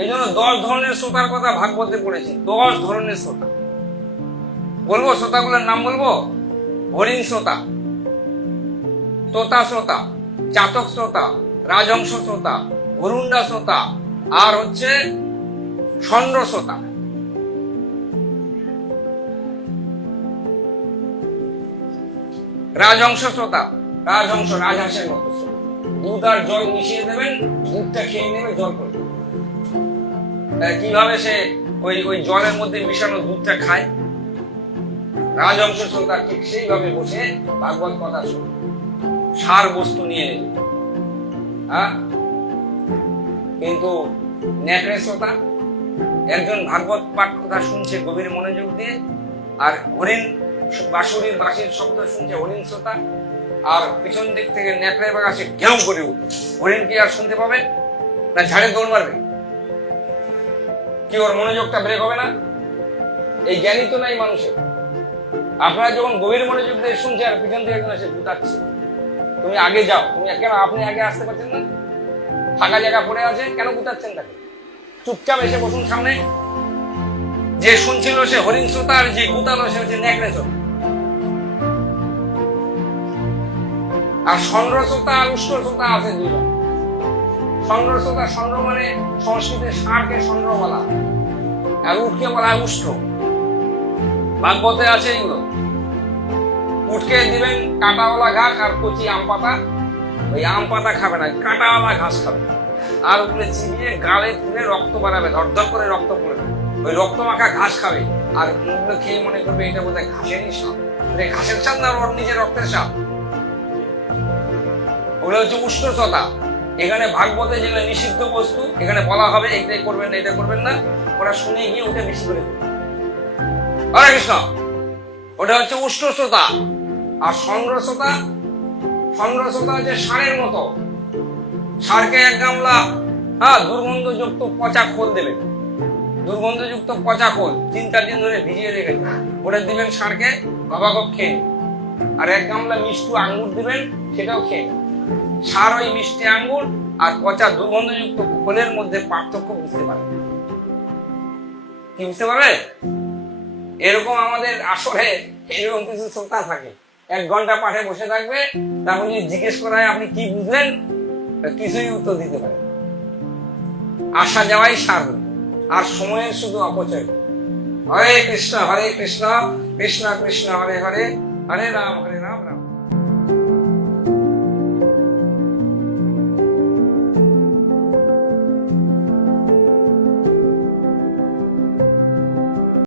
এই জন্য দশ ধরনের শ্রোতার কথা ভাগবতে পড়েছি। দশ ধরনের শ্রোতা। বলব শ্রোতাগুলোর নাম বলব? হরিণ শ্রোতা, তোতা শ্রোতা, চাতক শ্রোতা, রাজহংস শ্রোতা ভরুন্ডা শ্রোতা, আর হচ্ছে ষণ্ড শ্রোতা। রাজহংস শ্রোতা, রাজহংস, রাজহাঁসের মতো। দুধ আর জল মিশিয়ে দেবেন দুধটা খেয়ে নেবে, জল করবে কীভাবে সে ওই ওই জলের মধ্যে মিশানো দুধটা খায়? রাজহংস শ্রোতা ঠিক সেইভাবে বসে ভাগবত কথা শোনে। সার বস্তু নিয়ে নেবে। হ্যাঁ কিন্তু নেকড়ে শ্রোতা, একজন ভাগবত পাঠ কথা শুনছে গভীর মনোযোগ দিয়ে, আর হরিণ বাঁশুরির বাঁশির শব্দ শুনছে হরিণ শ্রোতা আর পিছন দিক থেকে নেকড়ে বা গাছে ঘেউ করে হরিণ কি আর শুনতে পাবে? না ঝাড়ে দৌড় মারবে? কি ওর মনোযোগটা ব্রেক হবে না? এই জ্ঞানই তো নাই মানুষের। আপনারা যখন গভীর মনোযোগ দিয়ে শুনছে আর পিছন থেকে একজন এসে গুতাচ্ছে তুমি আগে যাও। তুমি কেন, আপনি আগে আসতে পারছেন না? ফাঁকা জায়গা পড়ে আছে, কেন গুতাচ্ছেন তাকে? চুপচাপ এসে বসুন সামনে। যে শুনছিল সে হরিণ শ্রোতা, আর যে গুতালো সে হচ্ছে নেকড়ে শ্রোতা। আর ষণ্ড আর উষ্ণতা আছে ষণ্ড শ্রোতা ষণ্ড মানে সংস্কৃতে ষাঁড়কে ষণ্ড বলা। আর উঠকে বলা উষ্ণ ভাগবতে আছে এগুলো। উঠকে দিবেন কাঁটাওয়ালা ঘাস আর কচি আম পাতা। ওই আম পাতা খাবে না, কাঁটাওয়ালা ঘাস খাবে। আর ওগুলো চিবিয়ে গালে তুলে রক্ত বাড়াবে, ধরধর করে রক্ত পড়বে। ওই রক্ত মাখা ঘাস খাবে। আর ওগুলো খেয়ে মনে করবে এটা বোধহয় ঘাসেরই সাপ। ঘাসের সাপ না ওর নিজের রক্তের সাপ? ওগুলো হচ্ছে উষ্ণতা এখানে ভাগবতে যেগুলো নিষিদ্ধ বস্তু, এখানে বলা হবে এইটাই করবেন না, এটা করবেন না। ওরা শুনে গিয়ে ওটা বেশি করে। হরে কৃষ্ণ। ওটা হচ্ছে উষ্ণতা আর সংরসতা সংরসতা হচ্ছে ষাঁড়ের মতো। ষাঁড়কে এক গামলা হ্যাঁ দুর্গন্ধযুক্ত পচা খোল দেবেন। দুর্গন্ধযুক্ত পচা খোল, তিন চার দিন ধরে ভিজিয়ে রেখে ওটা দিবেন ষাঁড়কে গবাগপ খেয়ে আর এক গামলা মিষ্টি আঙ্গুর দিবেন, সেটাও খেয়ে ওই মিষ্টি আঙ্গুর আর পচা দুর্গন্ধযুক্ত খোলের মধ্যে পার্থক্য বুঝতে পারে। কি বুঝতে পারবে? এরকম আমাদের আসলে এরকম কিছু শ্রোতা থাকে। এক ঘণ্টা পাঠে বসে থাকবে, তারপর যদি জিজ্ঞেস করা হয় আপনি কি বুঝলেন কিছুই উত্তর দিতে পারে আসা যাওয়াই সার। আর সময়ের শুধু অপচয়। হরে কৃষ্ণ হরে কৃষ্ণ কৃষ্ণ কৃষ্ণ, হরে হরে হরে রাম, হরে